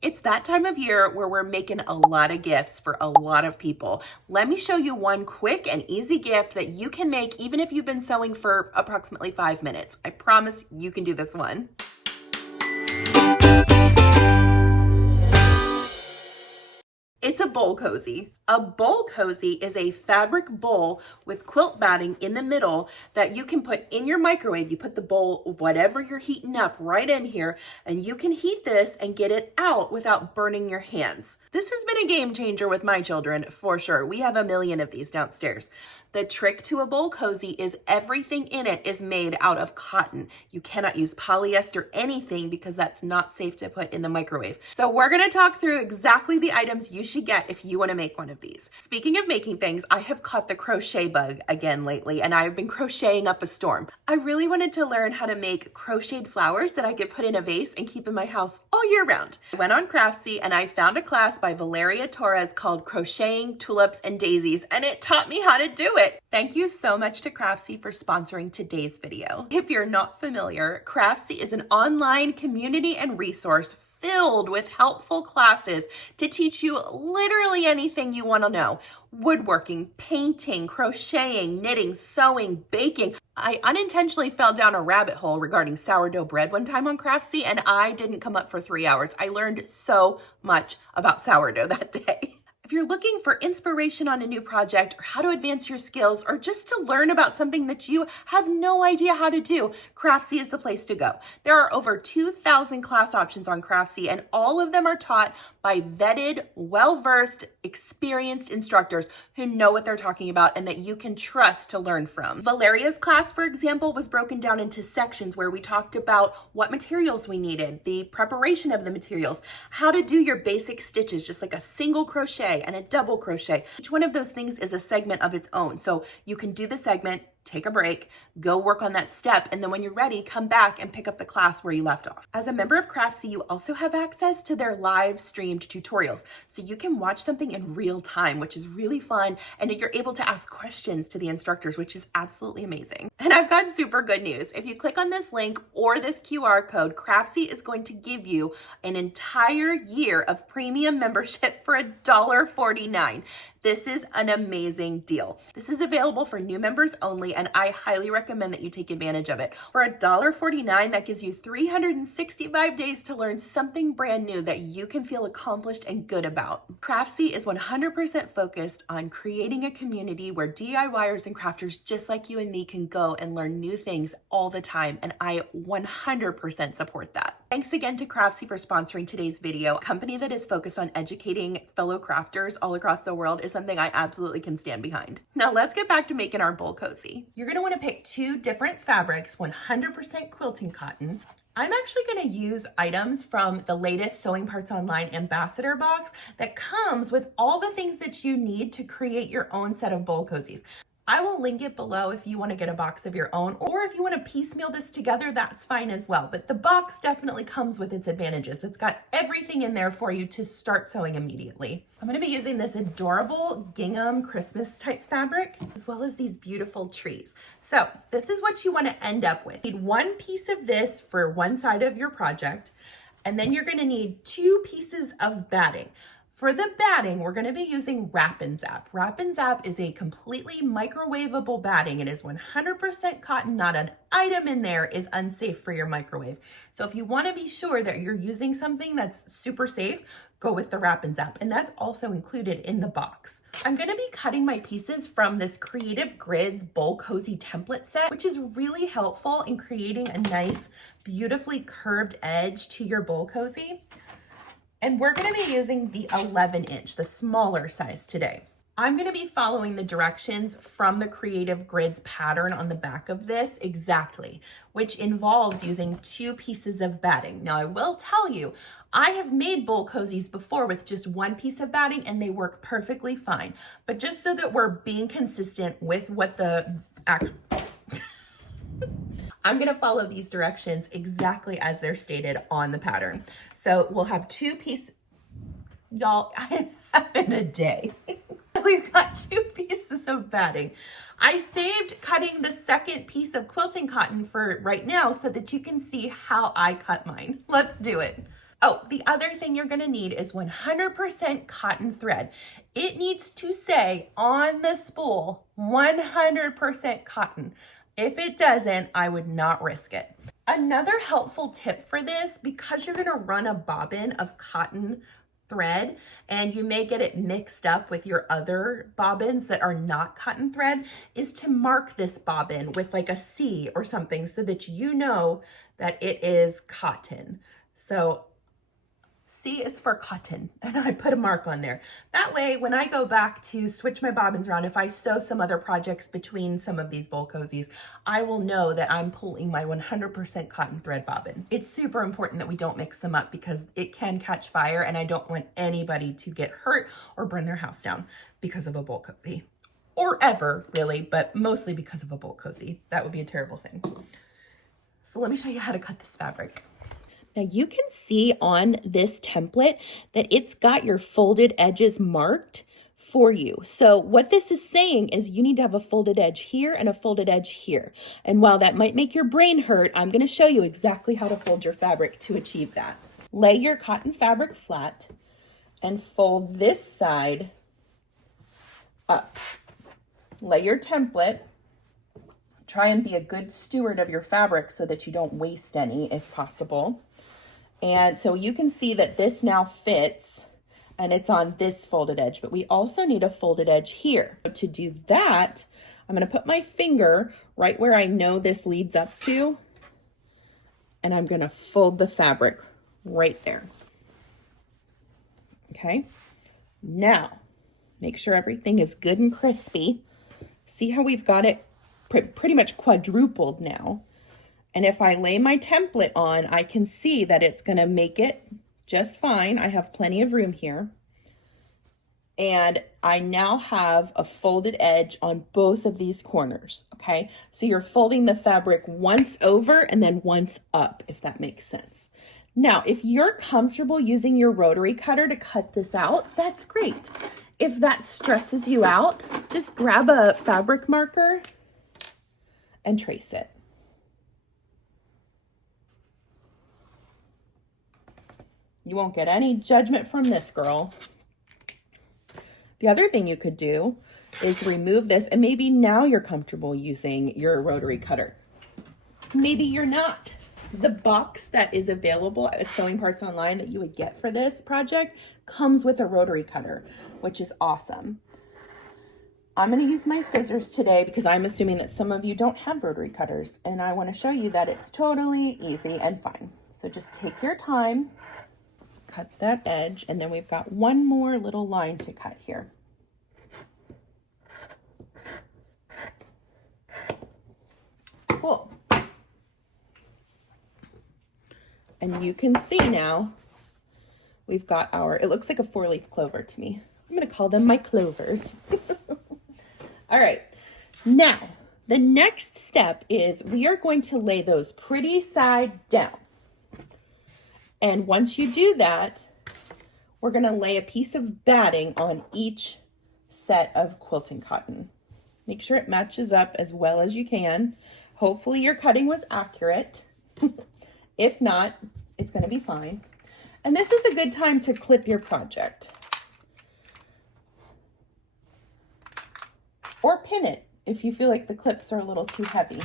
It's that time of year where we're making a lot of gifts for a lot of people. Let me show you one quick and easy gift that you can make even if you've been sewing for approximately 5 minutes. I promise you can do this one. It's a bowl cozy. A bowl cozy is a fabric bowl with quilt batting in the middle that you can put in your microwave. You put the bowl, whatever you're heating up, right in here, and you can heat this and get it out without burning your hands. This has been a game changer with my children, for sure. We have a million of these downstairs. The trick to a bowl cozy is everything in it is made out of cotton. You cannot use polyester anything because that's not safe to put in the microwave. So we're gonna talk through exactly the items you should get if you wanna make one of these. Speaking of making things, I have caught the crochet bug again lately, and I've been crocheting up a storm. I really wanted to learn how to make crocheted flowers that I could put in a vase and keep in my house all year round. I went on Craftsy and I found a class by Valeria Torres called Crocheting Tulips and Daisies, and it taught me how to do it. Thank you so much to Craftsy for sponsoring today's video. If you're not familiar, Craftsy is an online community and resource filled with helpful classes to teach you literally anything you want to know. Woodworking, painting, crocheting, knitting, sewing, baking. I unintentionally fell down a rabbit hole regarding sourdough bread one time on Craftsy, and I didn't come up for 3 hours. I learned so much about sourdough that day. If you're looking for inspiration on a new project or how to advance your skills or just to learn about something that you have no idea how to do, Craftsy is the place to go. There are over 2,000 class options on Craftsy, and all of them are taught by vetted, well-versed, experienced instructors who know what they're talking about and that you can trust to learn from. Valeria's class, for example, was broken down into sections where we talked about what materials we needed, the preparation of the materials, how to do your basic stitches, just like a single crochet and a double crochet. Each one of those things is a segment of its own. So you can do the segment, take a break, go work on that step, and then when you're ready, come back and pick up the class where you left off. As a member of Craftsy, you also have access to their live streamed tutorials. So you can watch something in real time, which is really fun, and you're able to ask questions to the instructors, which is absolutely amazing. And I've got super good news. If you click on this link or this QR code, Craftsy is going to give you an entire year of premium membership for $1.49. This is an amazing deal. This is available for new members only, and I highly recommend that you take advantage of it. For $1.49, that gives you 365 days to learn something brand new that you can feel accomplished and good about. Craftsy is 100% focused on creating a community where DIYers and crafters just like you and me can go and learn new things all the time, and I 100% support that. Thanks again to Craftsy for sponsoring today's video. A company that is focused on educating fellow crafters all across the world is something I absolutely can stand behind. Now let's get back to making our bowl cozy. You're gonna wanna pick 2 different fabrics, 100% quilting cotton. I'm actually gonna use items from the latest Sewing Parts Online Ambassador box that comes with all the things that you need to create your own set of bowl cozies. I will link it below if you want to get a box of your own, or if you want to piecemeal this together, that's fine as well. But the box definitely comes with its advantages. It's got everything in there for you to start sewing immediately. I'm going to be using this adorable gingham Christmas type fabric, as well as these beautiful trees. So this is what you want to end up with. You need 1 piece of this for one side of your project, and then you're going to need 2 pieces of batting. For the batting, we're gonna be using Wrap and Zap. Wrap and Zap is a completely microwavable batting. It is 100% cotton. Not an item in there is unsafe for your microwave. So if you wanna be sure that you're using something that's super safe, go with the Wrap and Zap. And that's also included in the box. I'm gonna be cutting my pieces from this Creative Grids Bowl Cozy template set, which is really helpful in creating a nice, beautifully curved edge to your bowl cozy. And we're gonna be using the 11-inch, the smaller size today. I'm gonna be following the directions from the Creative Grids pattern on the back of this exactly, which involves using 2 pieces of batting. Now I will tell you, I have made bowl cozies before with just 1 piece of batting and they work perfectly fine. But just so that we're being consistent with what the I'm gonna follow these directions exactly as they're stated on the pattern. So we'll have 2 pieces, y'all, I'm having a day. We've got 2 pieces of batting. I saved cutting the second piece of quilting cotton for right now so that you can see how I cut mine. Let's do it. Oh, the other thing you're gonna need is 100% cotton thread. It needs to say on the spool, 100% cotton. If it doesn't, I would not risk it. Another helpful tip for this, because you're gonna run a bobbin of cotton thread and you may get it mixed up with your other bobbins that are not cotton thread, is to mark this bobbin with like a C or something so that you know that it is cotton. So C is for cotton, and I put a mark on there. That way, when I go back to switch my bobbins around, if I sew some other projects between some of these bowl cozies, I will know that I'm pulling my 100% cotton thread bobbin. It's super important that we don't mix them up because it can catch fire, and I don't want anybody to get hurt or burn their house down because of a bowl cozy. Or ever, really, but mostly because of a bowl cozy. That would be a terrible thing. So let me show you how to cut this fabric. Now you can see on this template that it's got your folded edges marked for you. So what this is saying is you need to have a folded edge here and a folded edge here. And while that might make your brain hurt, I'm going to show you exactly how to fold your fabric to achieve that. Lay your cotton fabric flat and fold this side up. Lay your template. Try and be a good steward of your fabric so that you don't waste any if possible. And so you can see that this now fits and it's on this folded edge, but we also need a folded edge here. To do that, I'm going to put my finger right where I know this leads up to, and I'm going to fold the fabric right there. Okay. Now, make sure everything is good and crispy. See how we've got it pretty much quadrupled now. And if I lay my template on, I can see that it's going to make it just fine. I have plenty of room here. And I now have a folded edge on both of these corners, okay? So you're folding the fabric once over and then once up, if that makes sense. Now, if you're comfortable using your rotary cutter to cut this out, that's great. If that stresses you out, just grab a fabric marker and trace it. You won't get any judgment from this girl. The other thing you could do is remove this, and maybe now you're comfortable using your rotary cutter. Maybe you're not. The box that is available at Sewing Parts Online that you would get for this project comes with a rotary cutter, which is awesome. I'm going to use my scissors today because I'm assuming that some of you don't have rotary cutters, and I want to show you that it's totally easy and fine. So just take your time. Cut that edge, and then we've got one more little line to cut here. Cool. And you can see now we've got our, it looks like a 4-leaf clover to me. I'm going to call them my clovers. All right. Now, the next step is we are going to lay those pretty side down. And once you do that, we're going to lay a piece of batting on each set of quilting cotton. Make sure it matches up as well as you can. Hopefully your cutting was accurate. If not, it's going to be fine. And this is a good time to clip your project. Or pin it if you feel like the clips are a little too heavy.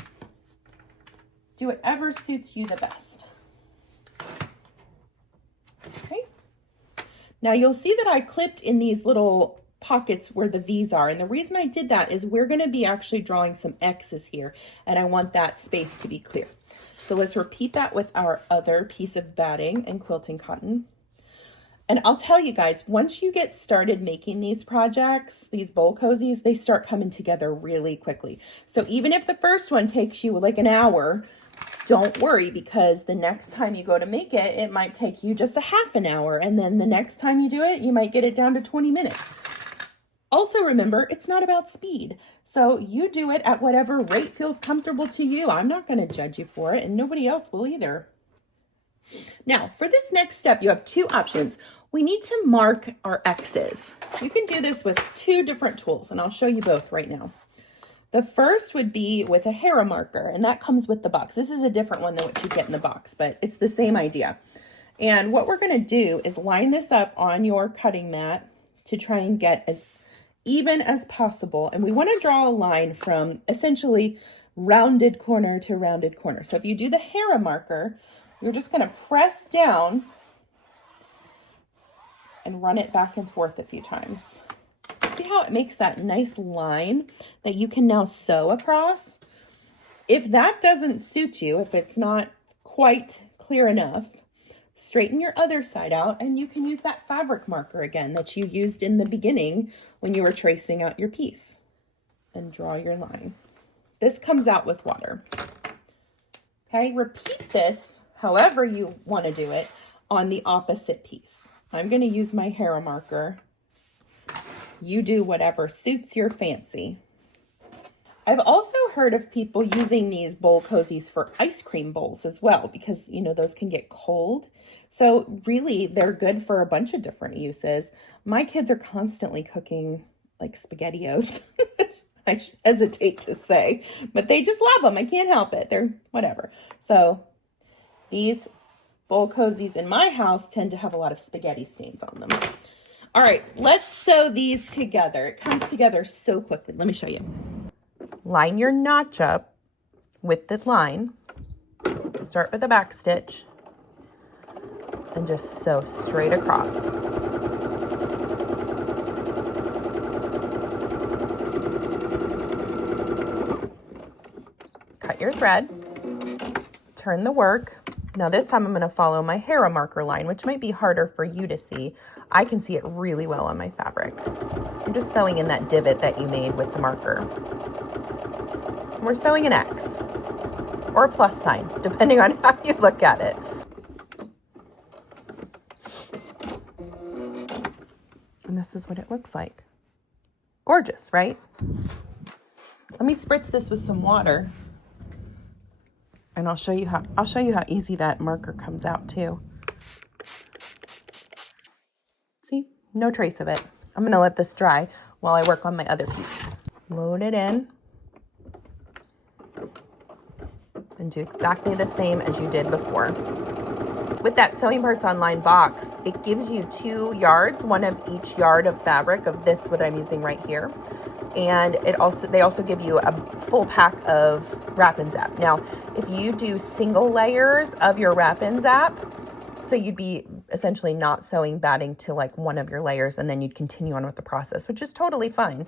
Do whatever suits you the best. Now you'll see that I clipped in these little pockets where the V's are. And the reason I did that is we're going to be actually drawing some X's here. And I want that space to be clear. So let's repeat that with our other piece of batting and quilting cotton. And I'll tell you guys, once you get started making these projects, these bowl cozies, they start coming together really quickly. So even if the first one takes you like an hour, don't worry, because the next time you go to make it, it might take you just a half an hour. And then the next time you do it, you might get it down to 20 minutes. Also remember, it's not about speed. So you do it at whatever rate feels comfortable to you. I'm not going to judge you for it, and nobody else will either. Now, for this next step, you have two options. We need to mark our X's. You can do this with two different tools, and I'll show you both right now. The first would be with a Hera marker, and that comes with the box. This is a different one than what you get in the box, but it's the same idea. And what we're gonna do is line this up on your cutting mat to try and get as even as possible. And we wanna draw a line from essentially rounded corner to rounded corner. So if you do the Hera marker, you're just gonna press down and run it back and forth a few times. See how it makes that nice line that you can now sew across? If that doesn't suit you, if it's not quite clear enough, straighten your other side out and you can use that fabric marker again that you used in the beginning when you were tracing out your piece, and draw your line. This comes out with water. Okay, repeat this however you want to do it on the opposite piece. I'm going to use my Hera marker. You do whatever suits your fancy. I've also heard of people using these bowl cozies for ice cream bowls as well, because, you know, those can get cold. So really, they're good for a bunch of different uses. My kids are constantly cooking like SpaghettiOs. I hesitate to say, but they just love them. I can't help it. They're whatever. So these bowl cozies in my house tend to have a lot of spaghetti stains on them. All right, let's sew these together. It comes together so quickly. Let me show you. Line your notch up with the line. Start with a back stitch and just sew straight across. Cut your thread, turn the work. Now this time I'm going to follow my Hera marker line, which might be harder for you to see. I can see it really well on my fabric. I'm just sewing in that divot that you made with the marker. We're sewing an X or a plus sign, depending on how you look at it. And this is what it looks like. Gorgeous, right? Let me spritz this with some water, and I'll show you how easy that marker comes out too. See, no trace of it. I'm gonna let this dry while I work on my other piece. Load it in and do exactly the same as you did before. With that Sewing Parts Online box, it gives you 2 yards, one of each yard of fabric of this, what I'm using right here. And they also give you a full pack of Wrap and Zap. Now, if you do single layers of your Wrap and Zap, so you'd be essentially not sewing batting to like one of your layers, and then you'd continue on with the process, which is totally fine.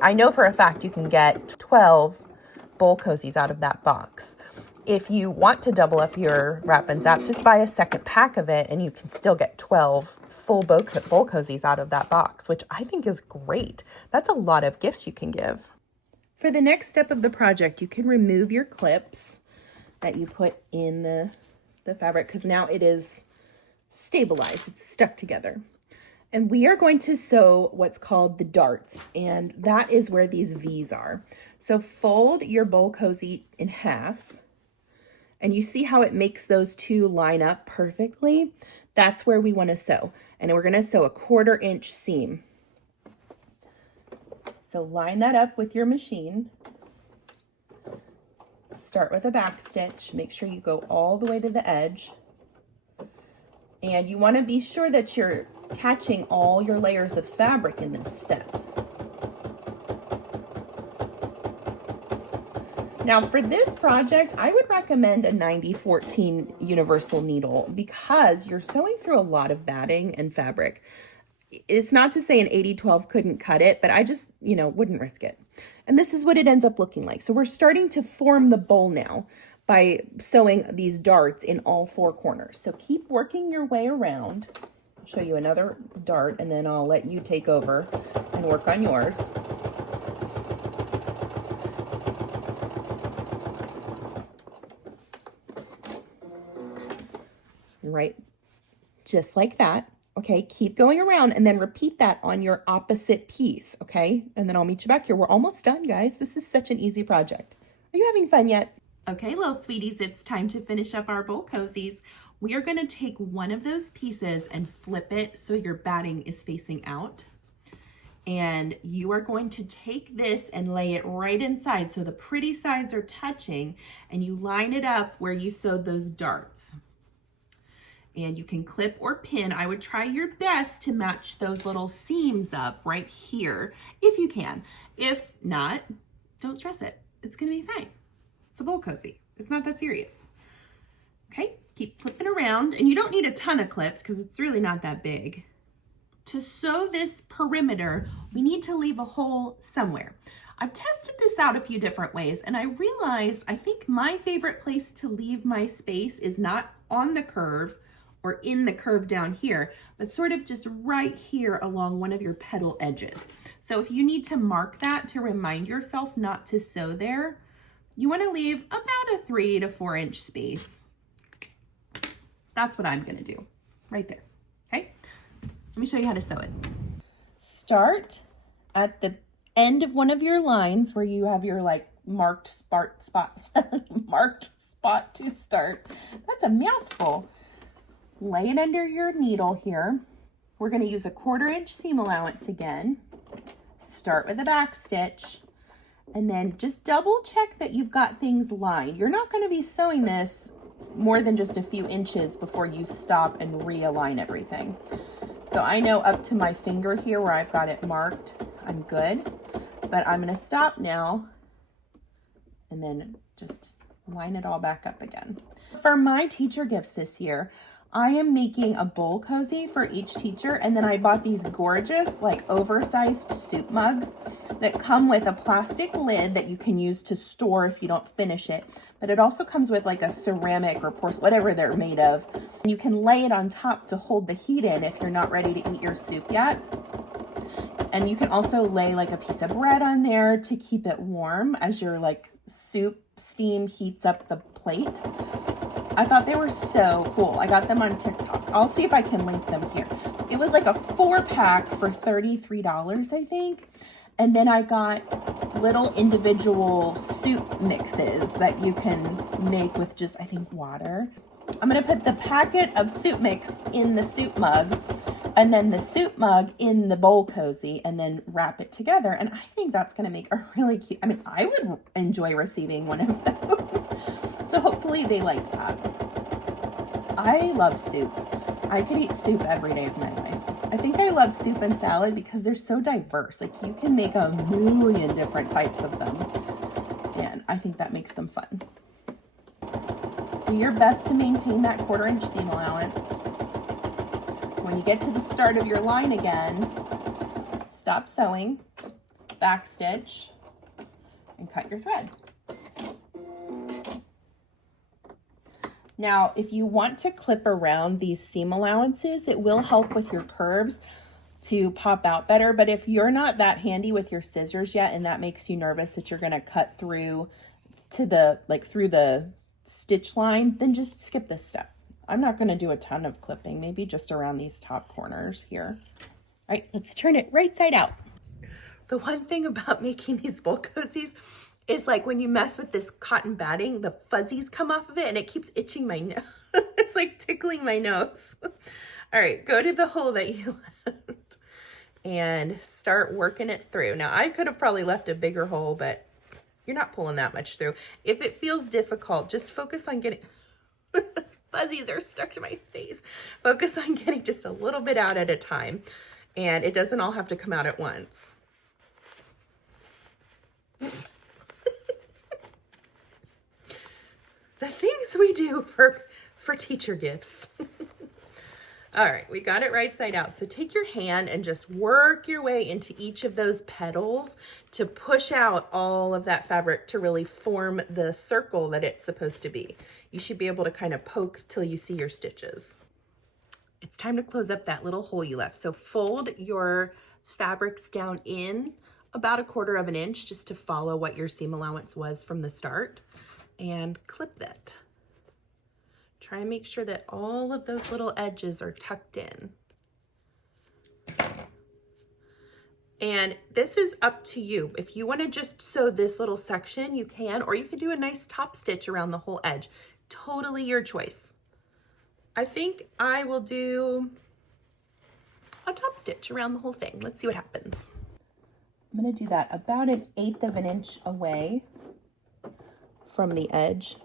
I know for a fact you can get 12 bowl cozies out of that box. If you want to double up your Wrap and Zap, just buy a second pack of it and you can still get 12 full bowl cozies out of that box, which I think is great. That's a lot of gifts you can give. For the next step of the project, you can remove your clips that you put in the fabric, because now it is stabilized, it's stuck together. And we are going to sew what's called the darts, and that is where these V's are. So fold your bowl cozy in half, and you see how it makes those two line up perfectly? That's where we want to sew. And we're going to sew a 1/4 inch seam. So line that up with your machine. Start with a back stitch. Make sure you go all the way to the edge. And you want to be sure that you're catching all your layers of fabric in this step. Now for this project, I would recommend a 90-14 universal needle, because you're sewing through a lot of batting and fabric. It's not to say an 80-12 couldn't cut it, but I just, wouldn't risk it. And this is what it ends up looking like. So we're starting to form the bowl now by sewing these darts in all 4 corners. So keep working your way around. I'll show you another dart and then I'll let you take over and work on yours. Right, just like that. Okay, keep going around and then repeat that on your opposite piece, okay? And then I'll meet you back here. We're almost done, guys. This is such an easy project. Are you having fun yet? Okay, little sweeties, it's time to finish up our bowl cozies. We are gonna take one of those pieces and flip it so your batting is facing out. And you are going to take this and lay it right inside so the pretty sides are touching, and you line it up where you sewed those darts. And you can clip or pin. I would try your best to match those little seams up right here if you can. If not, don't stress it. It's gonna be fine. It's a bowl cozy. It's not that serious. Okay, keep flipping around, and you don't need a ton of clips because it's really not that big. To sew this perimeter, we need to leave a hole somewhere. I've tested this out a few different ways, and I realized I think my favorite place to leave my space is not on the curve or in the curve down here, but sort of just right here along one of your petal edges. So if you need to mark that to remind yourself not to sew there, you want to leave about a 3 to 4 inch space. That's what I'm going to do right there. Okay, let me show you how to sew it. Start at the end of one of your lines where you have your like marked spot marked spot to start. That's a mouthful. Lay it under your needle here. We're going to use a 1/4 inch seam allowance again. Start with a back stitch, and then just double check that you've got things lined. You're not going to be sewing this more than just a few inches before you stop and realign everything. So I know up to my finger here where I've got it marked, I'm good, but I'm going to stop now and then just line it all back up again. For my teacher gifts this year, I am making a bowl cozy for each teacher, and then I bought these gorgeous like oversized soup mugs that come with a plastic lid that you can use to store if you don't finish it, but it also comes with like a ceramic or porcelain, whatever they're made of. You can lay it on top to hold the heat in if you're not ready to eat your soup yet. And you can also lay like a piece of bread on there to keep it warm as your like soup steam heats up the plate. I thought they were so cool. I got them on TikTok. I'll see if I can link them here. It was like a 4-pack for $33, I think. And then I got little individual soup mixes that you can make with just, I think, water. I'm going to put the packet of soup mix in the soup mug, and then the soup mug in the bowl cozy, and then wrap it together. And I think that's going to make a really cute, I mean, I would enjoy receiving one of those. So hopefully they like that. I love soup. I could eat soup every day of my life. I think I love soup and salad because they're so diverse. Like you can make a million different types of them. And I think that makes them fun. Do your best to maintain that 1/4 inch seam allowance. When you get to the start of your line again, stop sewing, back stitch, and cut your thread. Now, if you want to clip around these seam allowances, it will help with your curves to pop out better. But if you're not that handy with your scissors yet, and that makes you nervous that you're going to cut through to the, like through the stitch line, then just skip this step. I'm not going to do a ton of clipping, maybe just around these top corners here. All right, let's turn it right side out. The one thing about making these bowl cozies is like when you mess with this cotton batting, the fuzzies come off of it and it keeps itching my nose. It's like tickling my nose. All right, go to the hole that you left and start working it through. Now I could have probably left a bigger hole, but you're not pulling that much through. If it feels difficult, just focus on getting, fuzzies are stuck to my face. Focus on getting just a little bit out at a time, and it doesn't all have to come out at once. The things we do for teacher gifts. All right, we got it right side out. So take your hand and just work your way into each of those petals to push out all of that fabric to really form the circle that it's supposed to be. You should be able to kind of poke till you see your stitches. It's time to close up that little hole you left. So fold your fabrics down in about 1/4 inch just to follow what your seam allowance was from the start, and clip that. Try and make sure that all of those little edges are tucked in. And this is up to you. If you want to just sew this little section, you can, or you can do a nice top stitch around the whole edge. Totally your choice. I think I will do a top stitch around the whole thing. Let's see what happens. I'm going to do that about 1/8 inch away from the edge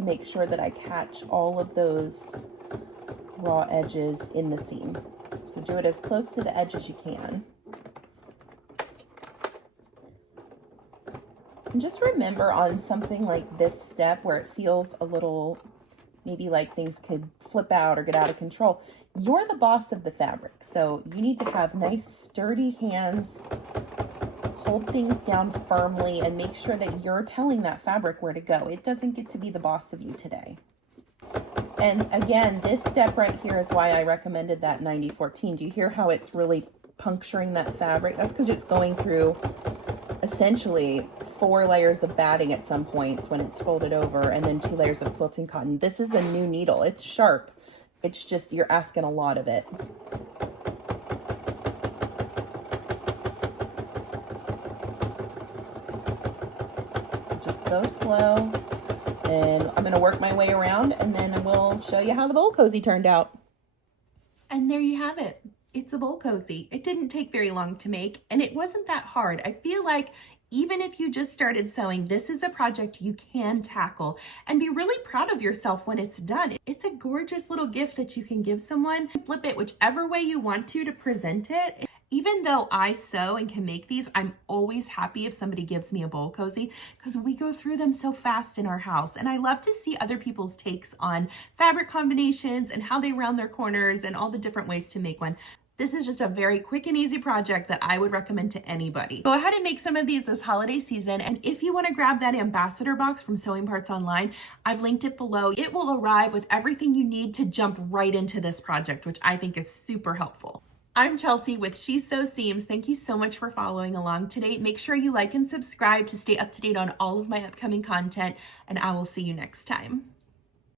to make sure that I catch all of those raw edges in the seam. So do it as close to the edge as you can. And just remember on something like this step where it feels a little, maybe like things could flip out or get out of control, you're the boss of the fabric. So you need to have nice sturdy hands, hold things down firmly, and make sure that you're telling that fabric where to go. It doesn't get to be the boss of you today. And again, this step right here is why I recommended that 90-14. Do you hear how it's really puncturing that fabric? That's because it's going through essentially 4 layers of batting at some points when it's folded over, and then 2 layers of quilting cotton. This is a new needle. It's sharp. It's just you're asking a lot of it. Just go slow, and I'm going to work my way around, and then we'll show you how the bowl cozy turned out. And there you have it. It's a bowl cozy. It didn't take very long to make, and it wasn't that hard. I feel like even if you just started sewing, this is a project you can tackle and be really proud of yourself when it's done. It's a gorgeous little gift that you can give someone. Flip it whichever way you want to present it. Even though I sew and can make these, I'm always happy if somebody gives me a bowl cozy because we go through them so fast in our house. And I love to see other people's takes on fabric combinations and how they round their corners and all the different ways to make one. This is just a very quick and easy project that I would recommend to anybody. Go ahead and make some of these this holiday season. And if you want to grab that ambassador box from Sewing Parts Online, I've linked it below. It will arrive with everything you need to jump right into this project, which I think is super helpful. I'm Chelsea with She Sews Seams. Thank you so much for following along today. Make sure you like and subscribe to stay up to date on all of my upcoming content, and I will see you next time.